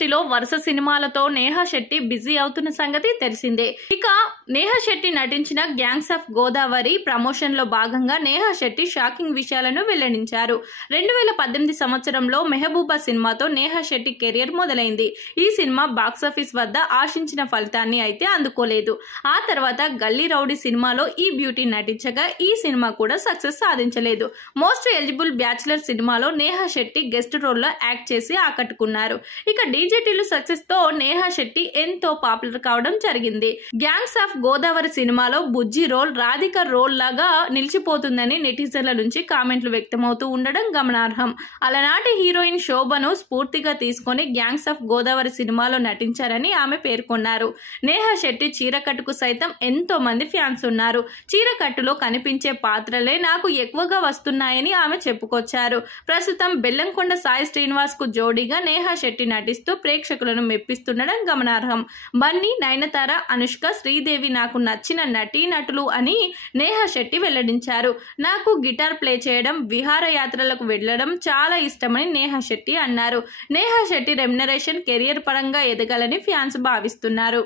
ఇండస్ట్రీలో వరుస సినిమాలతో నేహా శెట్టి బిజీ అవుతున్న సంగతి తెలిసిందే. ఇక నేహా శెట్టి నటించిన గ్యాంగ్స్ ఆఫ్ గోదావరి ప్రమోషన్ లో భాగంగా నేహా శెట్టి షాకింగ్ విషయాలను వెల్లడించారు. 2018 సంవత్సరంలో మెహబూబా సినిమాతో నేహా శెట్టి కెరియర్ మొదలైంది. ఈ సినిమా బాక్సాఫీస్ వద్ద ఆశించిన ఫలితాన్ని అయితే అందుకోలేదు. ఆ తర్వాత గల్లీ రౌడీ సినిమాలో ఈ బ్యూటీ నటించగా ఈ సినిమా కూడా సక్సెస్ సాధించలేదు. మోస్ట్ ఎలిజిబుల్ బ్యాచిలర్ సినిమాలో నేహా శెట్టి గెస్ట్ రోల్ లో యాక్ట్ చేసి ఆకట్టుకున్నారు. ఇక డీజేటీలు సక్సెస్ తో నేహా శెట్టి ఎంతో పాపులర్ కావడం జరిగింది. గ్యాంగ్స్ ఆఫ్ గోదావరి సినిమాలో బుజ్జి రోల్ రాధిక రోల్ లాగా నిలిచిపోతుందని నెటిజన్ల నుంచి కామెంట్లు వ్యక్తమవుతూ ఉండడం గమనార్హం. అలనాటి హీరోయిన్ శోభను స్ఫూర్తిగా తీసుకుని గ్యాంగ్స్ ఆఫ్ గోదావరి సినిమాలో నటించారని ఆమె పేర్కొన్నారు. నేహా శెట్టి చీరకట్టుకు సైతం ఎంతో మంది ఫ్యాన్స్ ఉన్నారు. చీరకట్టులో కనిపించే పాత్రలే నాకు ఎక్కువగా వస్తున్నాయని ఆమె చెప్పుకొచ్చారు. ప్రస్తుతం బెల్లంకొండ సాయి శ్రీనివాస్ కు జోడీగా నేహా శెట్టి నటిస్తూ ప్రేక్షకులను మెప్పిస్తుండడం గమనార్హం. బన్నీ, నయనతార, అనుష్క, శ్రీదేవి నాకు నచ్చిన నటీనటులు అని నేహా శెట్టి వెల్లడించారు. నాకు గిటార్ ప్లే చేయడం, విహారయాత్రలకు వెళ్లడం చాలా ఇష్టమని నేహా శెట్టి అన్నారు. నేహా శెట్టి రెమ్యునరేషన్ కెరియర్ పరంగా ఎదగాలని ఫ్యాన్స్ భావిస్తున్నారు.